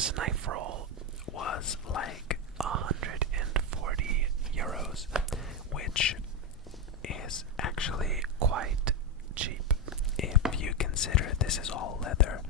this knife roll was like 140 euros, which is actually quite cheap if you consider this is all leather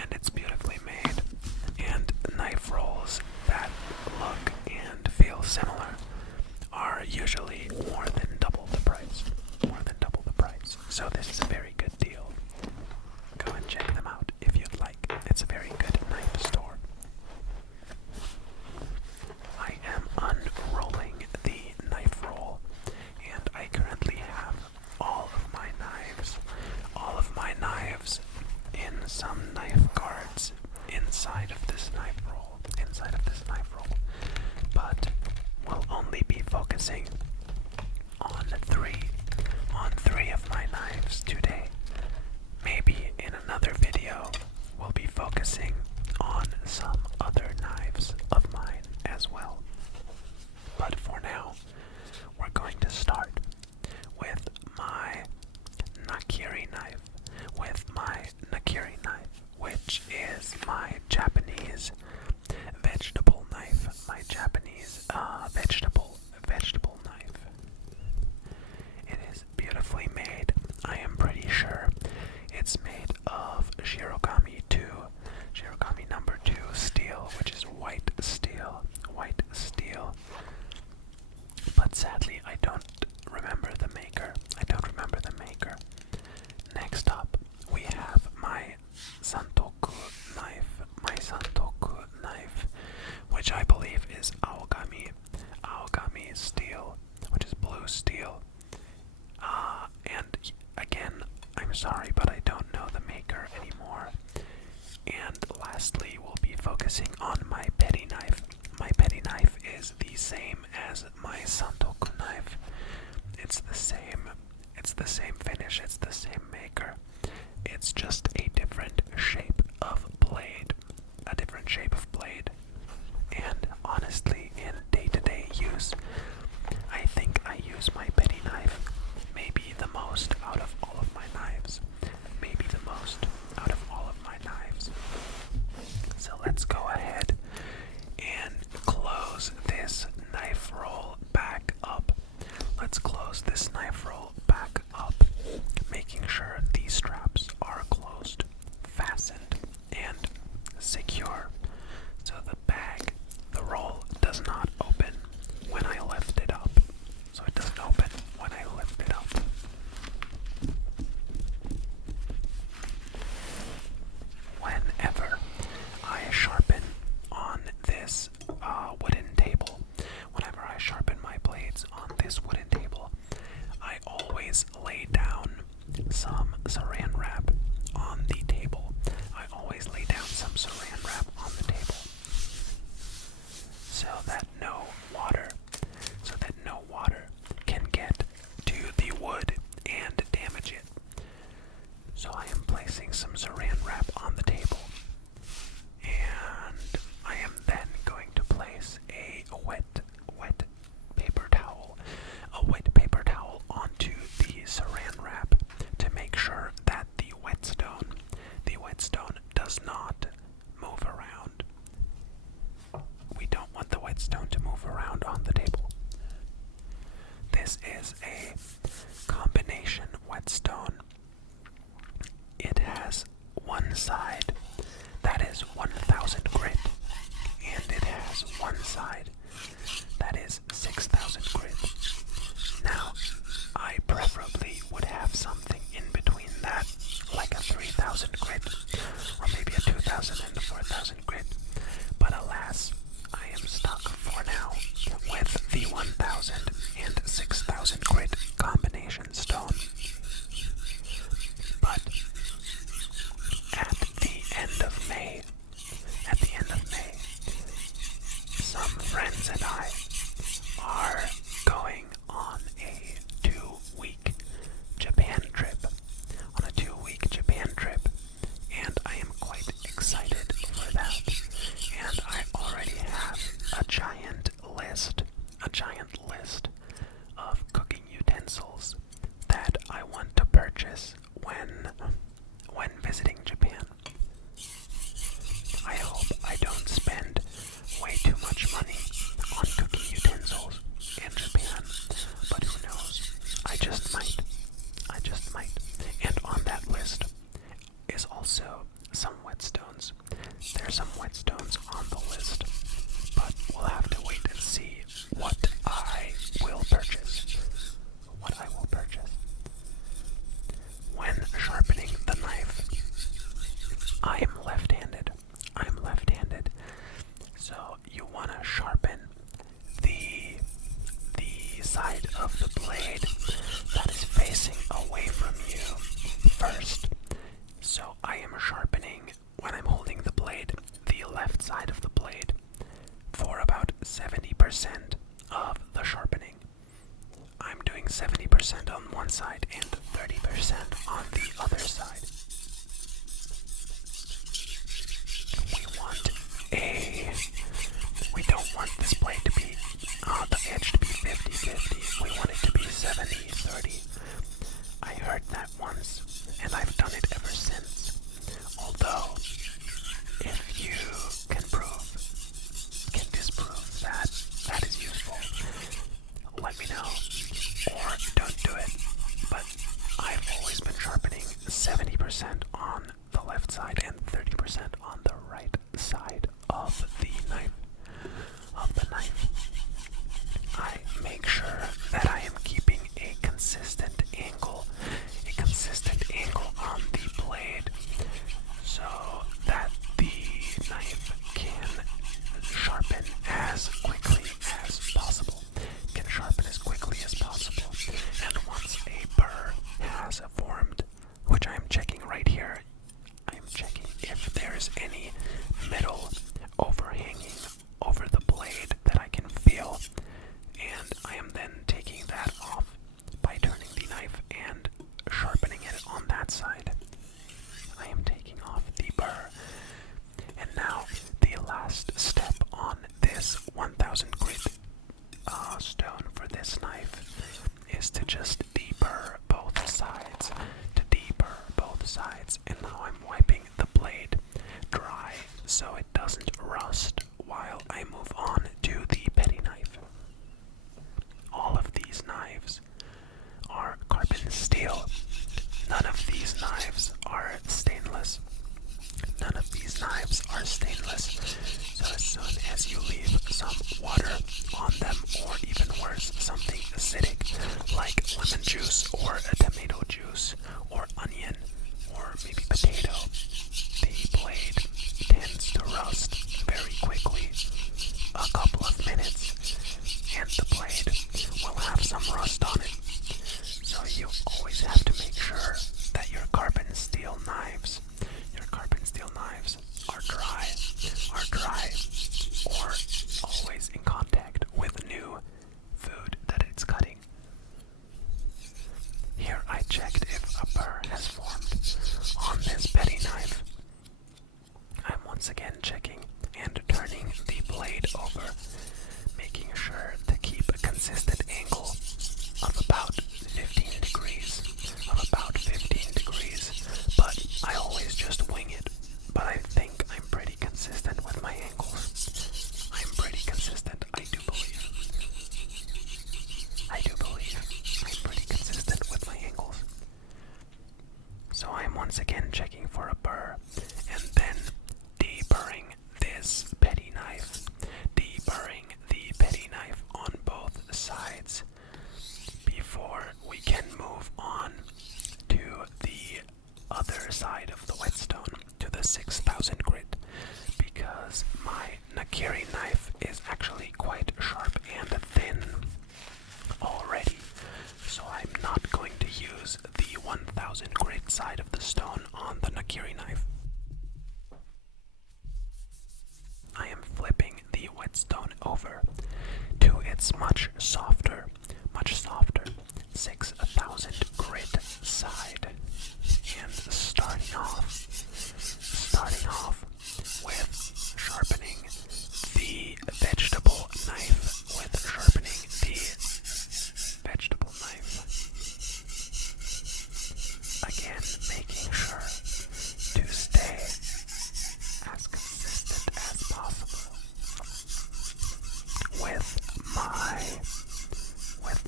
and it's beautifully made, and knife rolls that look and feel similar are usually more than double the price. So this is a very good deal. Go and check them out if you'd like. It's a very good knife store. I am unrolling the knife roll, and I currently have all of my knives in some knife guards inside of this knife roll, but we'll only be focusing on three of my knives today. Maybe in another video we'll be focusing on some other knives of mine as well. But for now, we're going to start with my nakiri knife, which is my Japanese vegetable knife, vegetable knife. It is beautifully made. I am pretty sure it's made of Shirogami number 2 steel, which is white steel. But sadly, I don't remember the maker. Next up, we have my Santoku knife, which I believe is Aogami steel, which is blue steel. And again, I'm sorry, but I don't know the maker anymore. And lastly, we'll be focusing on my petty knife. My petty knife is the same as my Santoku knife. It's the same finish, it's the same maker. It's just a different shape of blade. And honestly, in day-to-day use, I think I use my petty knife maybe the most out of all of my knives. So let's go ahead and close this knife roll back up. Making sure these straps are closed, fastened, and secure, so the roll does not open when I lift it up. Whenever I sharpen on this whenever I sharpen my blades on this wooden table, I always lay down some saran wrap on the table. So that no water can get to the wood and damage it. So I am placing some saran wrap on the table, and I am then going to place a wet paper towel onto the saran wrap to make sure that the whetstone does not move around. We don't want the whetstone to move around on the table. This is a combination whetstone. It has one side that is 1000 grit, and it has one side that is 6000 grit. Now, I preferably would have something in between that, like a 3000 grit, or maybe a 2000 and a 4000 grit, but alas, I am stuck for now with the 1000 and 6000 grit combination stone. But at the end of May, some friends and I are going on a 2-week Japan trip, and I am quite excited for that. And I already have a giant list of cooking utensils that I want to purchase when visiting Japan. I hope I don't the blade that is facing away from you first. So I am sharpening, when I'm holding the blade, the left side of the blade for about 70% of the sharpening. I'm doing 70% on one side and 30% on the other side. We don't want this blade to be, the edge to be 50-50. We want it to be 70-30. I heard that once, and I've done it ever since. Although, if you can disprove that that is useful, let me know, or don't do it. But I've always been sharpening 70% on the left side and 30% on the right side of the knife. I make sure that I am keeping a consistent angle on the blade, so that the knife can sharpen as quickly as possible. And once a burr has formed, which I'm checking right here, I'm checking if there's any metal overhanging over the blade that I can feel, and I am then taking that off by turning the knife and sharpening it on that side. I am taking off the burr. And now the last step on this 1000 grit stone for this knife is to just deburr both sides. And now I'm wiping the blade dry so it doesn't rust while I move on to the petty knife. All of these knives are carbon steel. None of these knives are stainless. So as soon as you leave some water on them, or even worse, something acidic like lemon juice or a tomato juice or onion or maybe potato, the blade tends to rust very quickly. A couple of minutes and the blade will have some rust on it. So you always have to make sure that your carbon steel knives are dry or always in contact with new food that it's cutting. Here I checked if a burr has formed on this petty knife. I'm once again checking and turning the blade over, making sure to keep a consistent angle of about 15 degrees. But I always just wing it. But I think I'm pretty consistent with my angles. I'm pretty consistent, I do believe. I'm pretty consistent with my angles. So I'm once again checking for a burr, and then deburring this petty knife. Deburring the petty knife on both sides before we can move on to the other side of the whetstone, to the 6000 grit, because my Nakiri knife is actually quite sharp and thin already, so I'm not going to use the 1000 grit side of the stone on the Nakiri knife. I am flipping the whetstone over to its much softer 6000 grit side, and starting off with sharpening the vegetable knife, again making sure to stay as consistent as possible with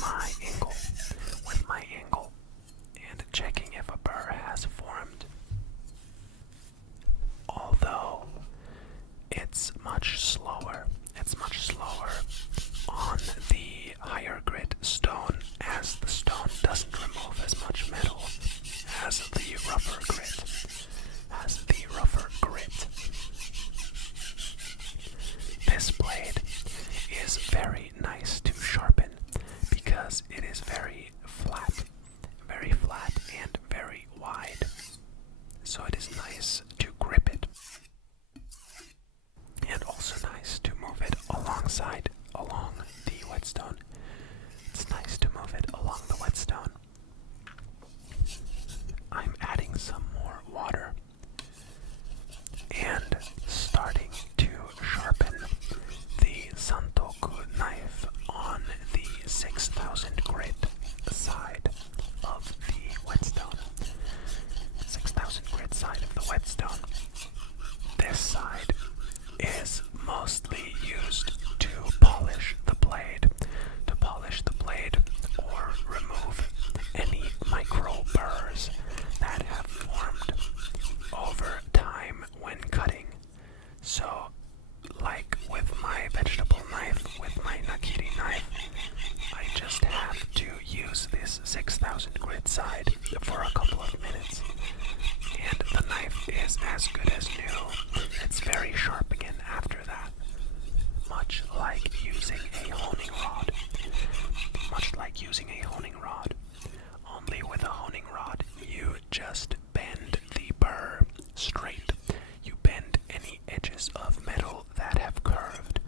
my angle, and checking if a burr has formed. side along the whetstone. It's nice to move it along the whetstone. I'm adding some more water and starting to sharpen the Santoku knife on the 6000 grit side of the whetstone. 6000 grit side of the whetstone. This side is mostly used to polish the blade, or remove any micro burrs that have formed over time when cutting. So, like with my vegetable knife, with my nakiri knife, I just have to use this 6000 grit side for a couple of minutes. And the knife is as good as new. It's very sharp again after that. Much like using a honing rod. Only with a honing rod, you just bend the burr straight. You bend any edges of metal that have curved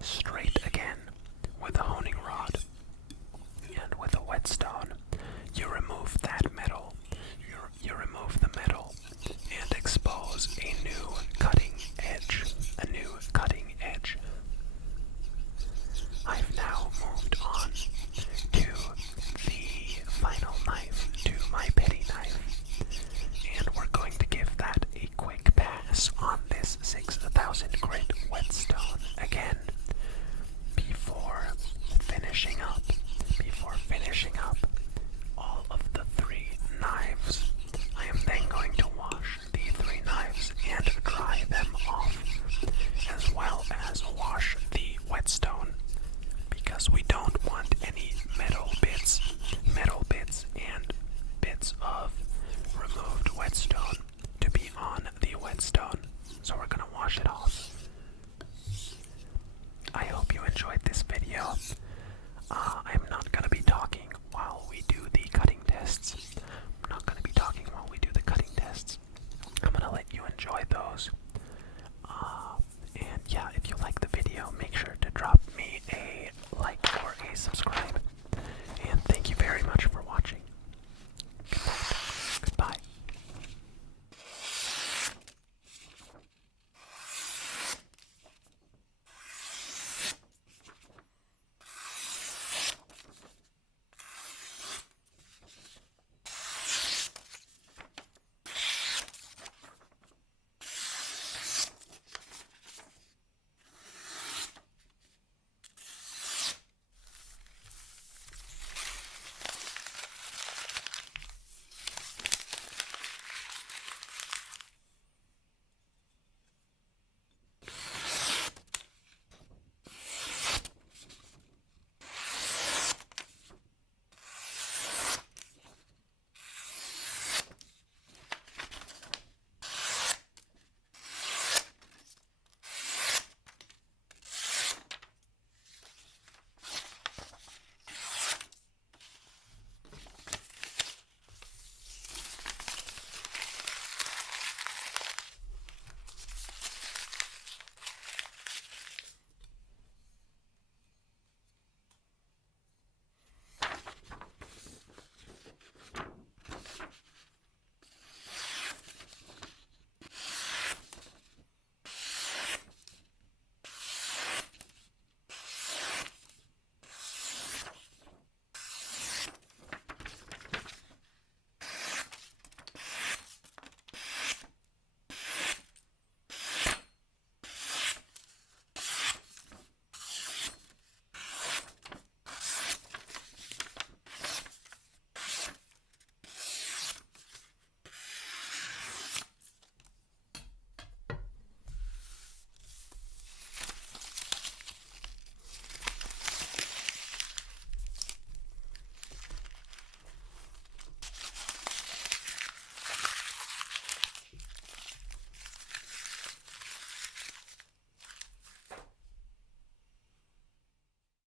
straight again with a honing rod. And with a whetstone, you remove that metal. You remove the metal and expose a new cutting edge. I've now moved on to the final knife, to my petty knife. And we're going to give that a quick pass on this 6000 grit whetstone again before finishing up all of the 3 knives. I am then going to wash the 3 knives and dry them off, as well as wash the whetstone, because we don't want any metal bits and bits of removed whetstone to be on the whetstone. So we're gonna wash it off. I hope you enjoyed this video. I'm not gonna be talking while we do the cutting tests. I'm gonna let you enjoy those. And yeah, if you like the video, make sure to drop me a like or a subscribe.